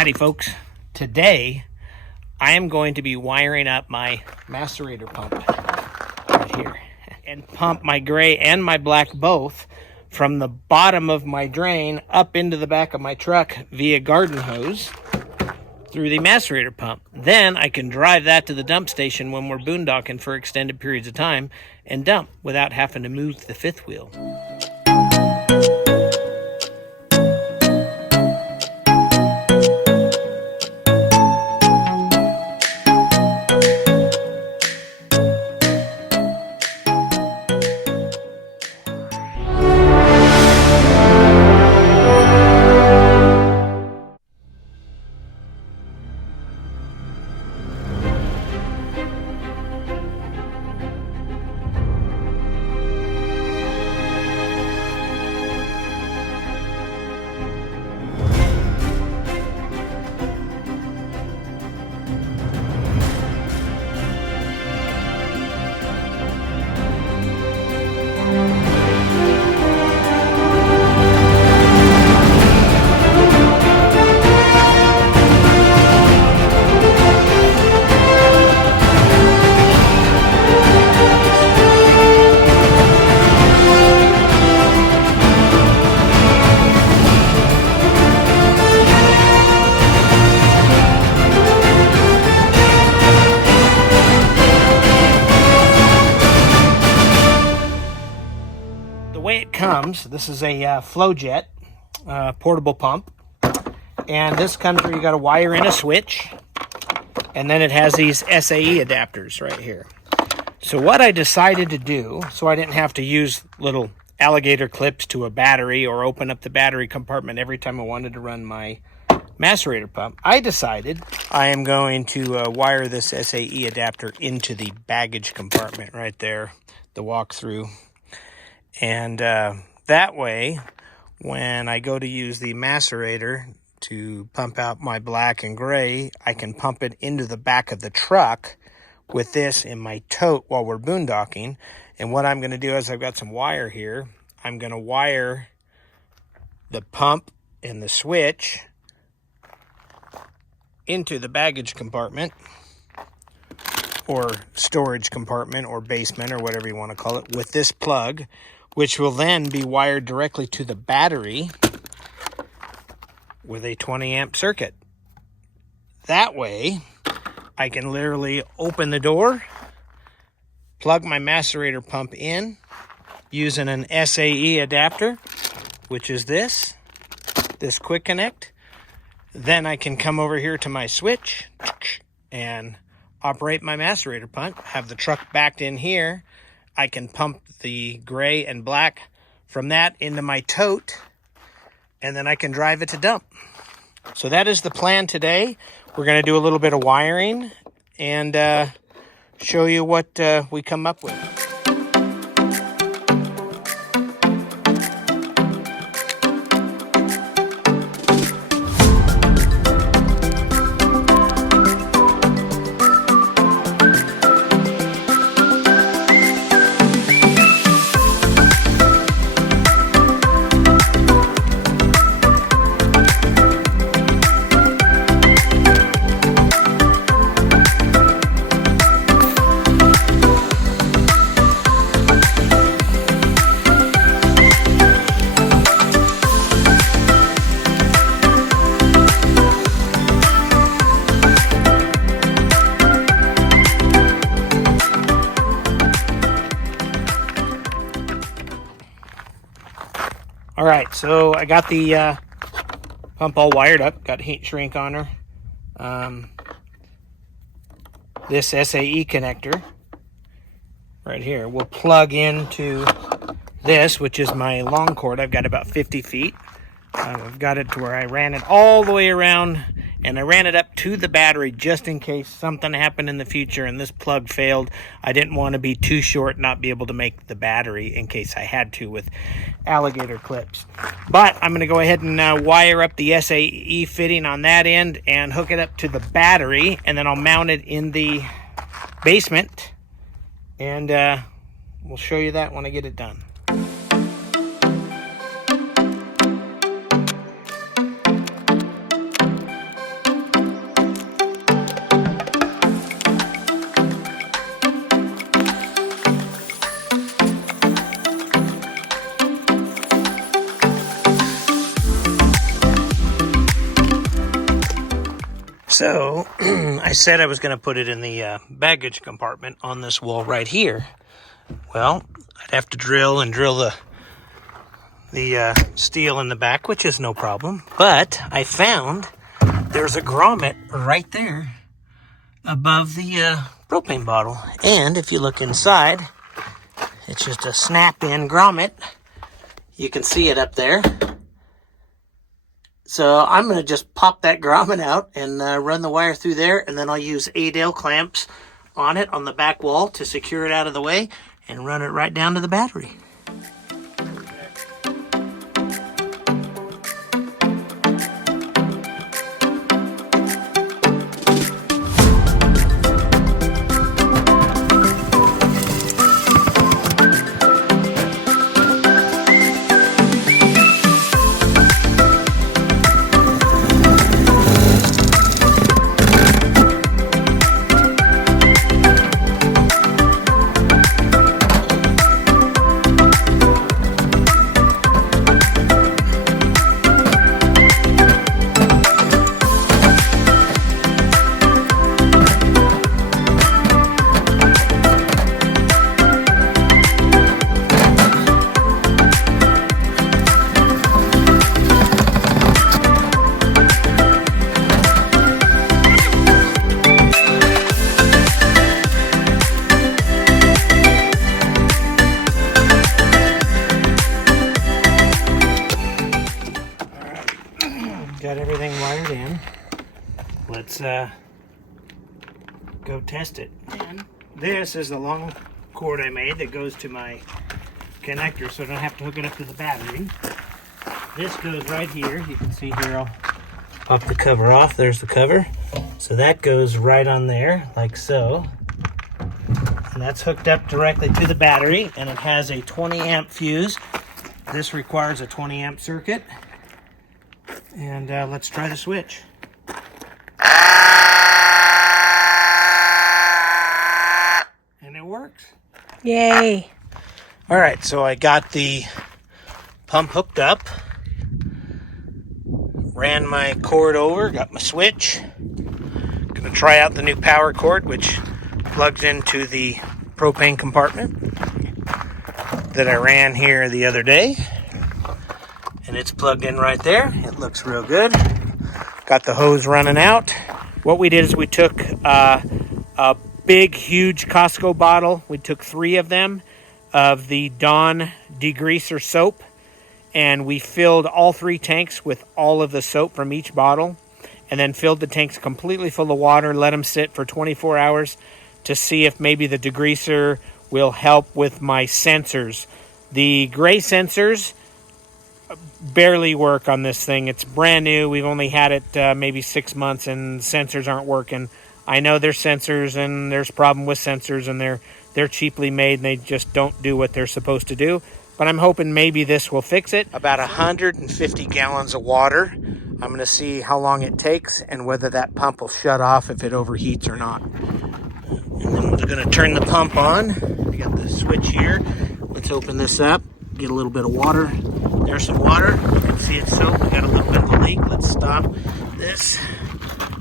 Howdy folks. Today I am going to be wiring up my macerator pump right here and pump my gray and my black both from the bottom of my drain up into the back of my truck via garden hose through the macerator pump. Then I can drive that to the dump station when we're boondocking for extended periods of time and dump without having to move the fifth wheel. The way it comes, this is a Flo-Jet portable pump, and this comes where you got to wire in a switch, and then it has these SAE adapters right here. So what I decided to do, so I didn't have to use little alligator clips to a battery or open up the battery compartment every time I wanted to run my macerator pump, I decided I am going to wire this SAE adapter into the baggage compartment right there, the walk-through. And that way, when I go to use the macerator to pump out my black and gray, I can pump it into the back of the truck with this in my tote while we're boondocking. And what I'm going to do is I've got some wire here. I'm going to wire the pump and the switch into the baggage compartment, or storage compartment, or basement, or whatever you want to call it, with this plug, which will then be wired directly to the battery with a 20 amp circuit. That way, I can literally open the door, plug my macerator pump in using an SAE adapter, which is this quick connect. Then I can come over here to my switch and operate my macerator pump, have the truck backed in here. I can pump the gray and black from that into my tote, and then I can drive it to dump. So that is the plan today. We're going to do a little bit of wiring and show you what we come up with. All right, so I got the pump all wired up, got heat shrink on her. This SAE connector right here will plug into this, which is my long cord. I've got about 50 feet. I've got it to where I ran it all the way around, and I ran it up to the battery just in case something happened in the future and this plug failed. I didn't want to be too short, not be able to make the battery in case I had to with alligator clips. But I'm going to go ahead and wire up the SAE fitting on that end and hook it up to the battery, and then I'll mount it in the basement, and we'll show you that when I get it done. So I said I was going to put it in the baggage compartment on this wall right here. Well, I'd have to drill the steel in the back, which is no problem. But I found there's a grommet right there above the propane bottle. And if you look inside, it's just a snap-in grommet. You can see it up there. So I'm going to just pop that grommet out and run the wire through there, and then I'll use A-Dale clamps on it on the back wall to secure it out of the way and run it right down to the battery. Got everything wired in. Let's go test it. And this is the long cord I made that goes to my connector, so I don't have to hook it up to the battery. This goes right here. You can see here, I'll pop the cover off. There's the cover. So that goes right on there, like so. And that's hooked up directly to the battery, and it has a 20 amp fuse. This requires a 20 amp circuit. And let's try the switch. And it works. Yay. All right, so I got the pump hooked up. Ran my cord over, got my switch. Gonna try out the new power cord, which plugs into the propane compartment that I ran here the other day. And it's plugged in right there. It looks real good. Got the hose running out. What we did is we took a big, huge Costco bottle. We took 3 of them of the Dawn degreaser soap, and we filled all 3 tanks with all of the soap from each bottle, and then filled the tanks completely full of water, let them sit for 24 hours to see if maybe the degreaser will help with my sensors. The gray sensors barely work on this thing. It's brand new. We've only had it maybe 6 months, and sensors aren't working. I know there's sensors, and there's a problem with sensors, and they're cheaply made, and they just don't do what they're supposed to do. But I'm hoping maybe this will fix it. About 150 gallons of water. I'm going to see how long it takes and whether that pump will shut off if it overheats or not. And then we're going to turn the pump on. We got the switch here. Let's open this up. Get a little bit of water. There's some water. You can see it's soap. We got a little bit of a leak. Let's stop this.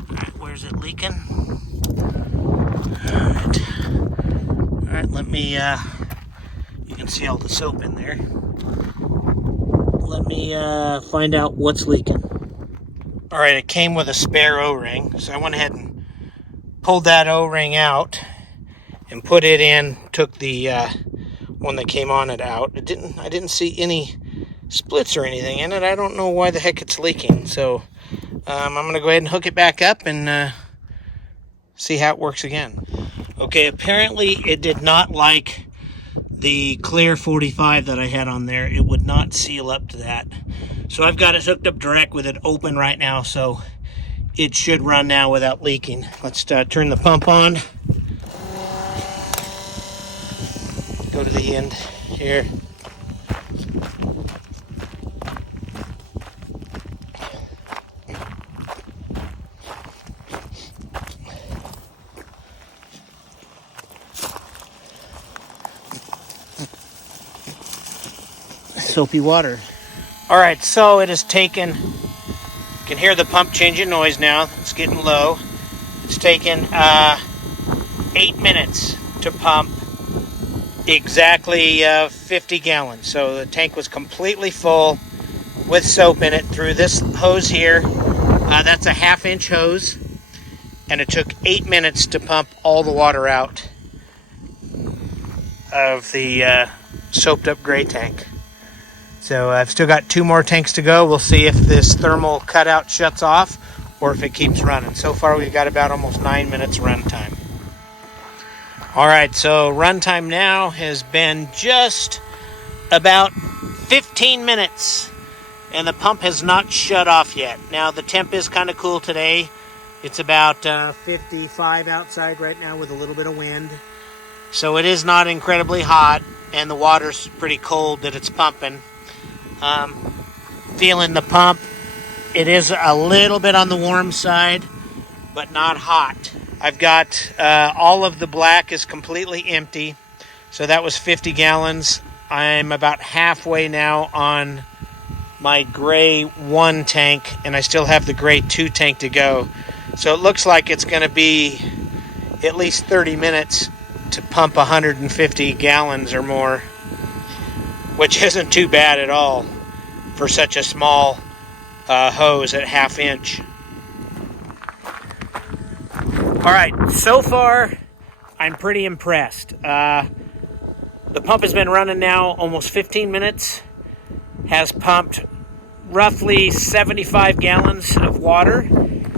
All right, where's it leaking? All right, let me, you can see all the soap in there. Let me find out what's leaking. All right, it came with a spare O-ring, so I went ahead and pulled that O-ring out and put it in, took the one that came on it out. I didn't see any splits or anything in it. I don't know why the heck it's leaking. So I'm going to go ahead and hook it back up and see how it works again. Okay, apparently it did not like the clear 45 that I had on there. It would not seal up to that. So I've got it hooked up direct with it open right now, so it should run now without leaking. Let's turn the pump on. Go to the end here. Soapy water. All right, so it has taken, you can hear the pump changing noise now. It's getting low. It's taken 8 minutes to pump exactly 50 gallons. So the tank was completely full with soap in it through this hose here. That's a 1/2-inch hose, and it took 8 minutes to pump all the water out of the soaped up gray tank. So I've still got 2 more tanks to go. We'll see if this thermal cutout shuts off or if it keeps running. So far we've got about almost 9 minutes run time. All right, so run time now has been just about 15 minutes, and the pump has not shut off yet. Now the temp is kind of cool today. It's about 55 outside right now with a little bit of wind. So it is not incredibly hot, and the water's pretty cold that it's pumping. Feeling the pump, it is a little bit on the warm side, but not hot. I've got all of the black is completely empty. So that was 50 gallons. I'm about halfway now on my gray 1 tank, and I still have the gray 2 tank to go. So it looks like it's going to be at least 30 minutes to pump 150 gallons or more, which isn't too bad at all for such a small hose at 1/2 inch. All right, so far I'm pretty impressed. The pump has been running now almost 15 minutes, has pumped roughly 75 gallons of water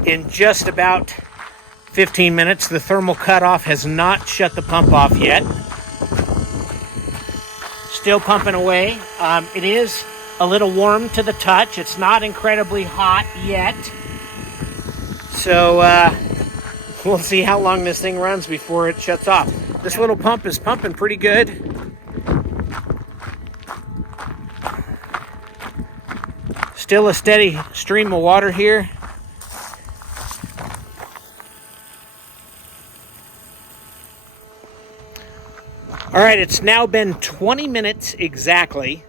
in just about 15 minutes. The thermal cutoff has not shut the pump off yet. Still pumping away. It is a little warm to the touch. It's not incredibly hot yet. So we'll see how long this thing runs before it shuts off. This little pump is pumping pretty good. Still a steady stream of water here. All right, it's now been 20 minutes exactly.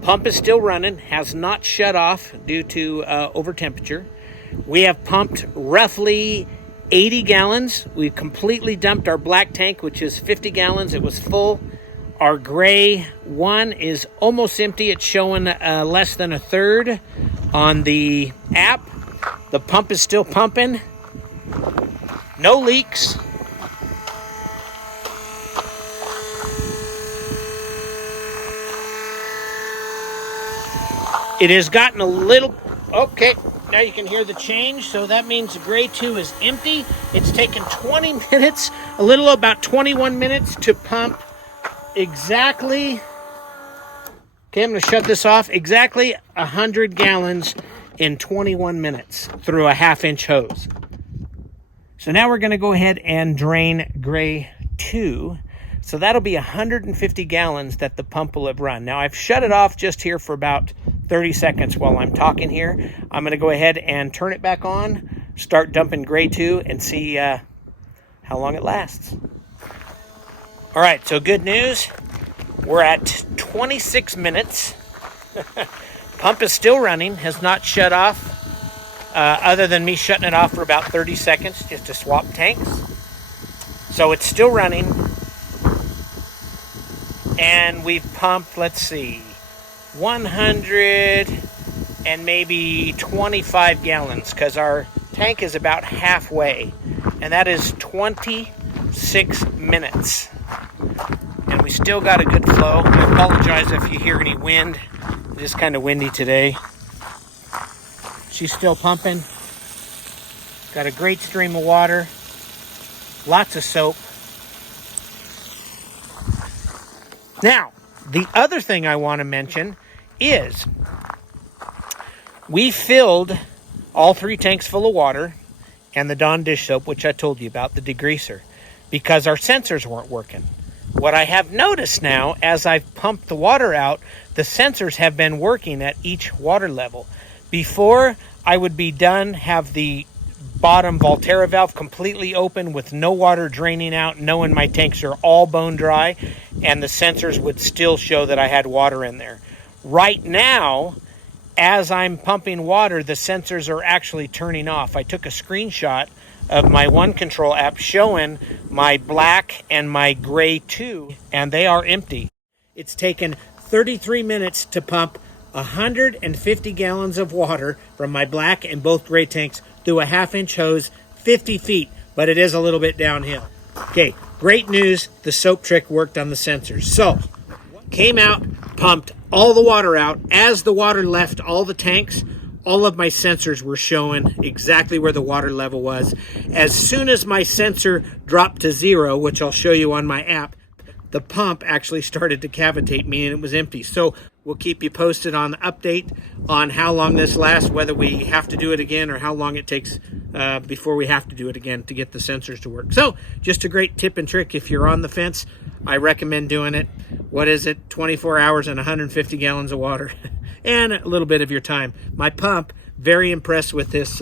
Pump is still running, has not shut off due to over temperature. We have pumped roughly 80 gallons. We've completely dumped our black tank, which is 50 gallons. It was full. Our gray 1 is almost empty. It's showing less than a third on the app. The pump is still pumping. No leaks. It has gotten a little... Okay, now you can hear the change. So that means the gray 2 is empty. It's taken 20 minutes, a little about 21 minutes to pump exactly... Okay, I'm going to shut this off. Exactly 100 gallons in 21 minutes through a 1/2 inch hose. So now we're going to go ahead and drain gray 2. So that'll be 150 gallons that the pump will have run. Now I've shut it off just here for about 30 seconds while I'm talking here. I'm going to go ahead and turn it back on, start dumping gray 2, and see how long it lasts. All right, so good news. We're at 26 minutes. Pump is still running, has not shut off, other than me shutting it off for about 30 seconds just to swap tanks. So it's still running. And we've pumped, let's see, 100 and maybe 25 gallons, because our tank is about halfway. And that is 26 minutes. And we still got a good flow. I apologize if you hear any wind. It is kind of windy today. She's still pumping. Got a great stream of water. Lots of soap. Now, the other thing I want to mention is we filled all 3 tanks full of water and the Dawn dish soap, which I told you about, the degreaser, because our sensors weren't working. What I have noticed now, as I've pumped the water out, the sensors have been working at each water level. Before, I would be done, have the bottom Volterra valve completely open with no water draining out, knowing my tanks are all bone dry, and the sensors would still show that I had water in there. Right now, as I'm pumping water, the sensors are actually turning off. I took a screenshot of my One Control app showing my black and my gray 2, and they are empty. It's taken 33 minutes to pump 150 gallons of water from my black and both gray tanks through a 1/2-inch hose, 50 feet, but it is a little bit downhill. Okay, great news, the soap trick worked on the sensors. So, came out, pumped all the water out. As the water left all the tanks, all of my sensors were showing exactly where the water level was. As soon as my sensor dropped to 0, which I'll show you on my app, the pump actually started to cavitate me and it was empty. So we'll keep you posted on the update on how long this lasts, whether we have to do it again or how long it takes before we have to do it again to get the sensors to work. So just a great tip and trick if you're on the fence. I recommend doing it. What is it? 24 hours and 150 gallons of water and a little bit of your time. My pump, very impressed with this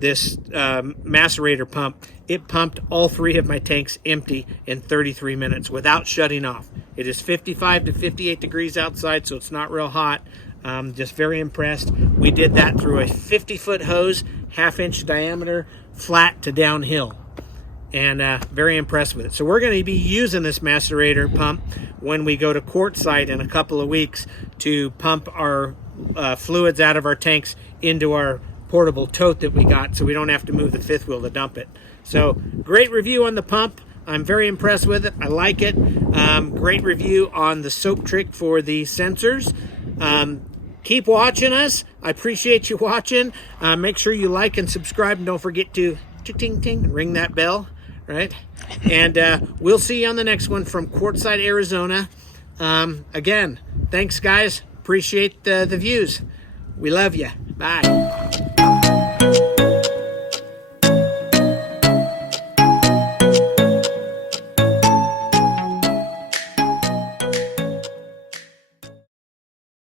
macerator pump. It pumped all 3 of my tanks empty in 33 minutes without shutting off. It is 55 to 58 degrees outside, so it's not real hot. Just very impressed. We did that through a 50-foot hose, 1/2-inch diameter, flat to downhill. And very impressed with it. So we're going to be using this macerator pump when we go to Quartzsite in a couple of weeks to pump our fluids out of our tanks into our portable tote that we got, so we don't have to move the 5th wheel to dump it. So great review on the pump. I'm very impressed with it. I like it. Great review on the soap trick for the sensors. Keep watching us. I appreciate you watching. Make sure you like and subscribe, and don't forget to ting ting ring that bell, right? And we'll see you on the next one from Quartzsite, Arizona. Again, thanks guys. Appreciate the views. We love you. Bye.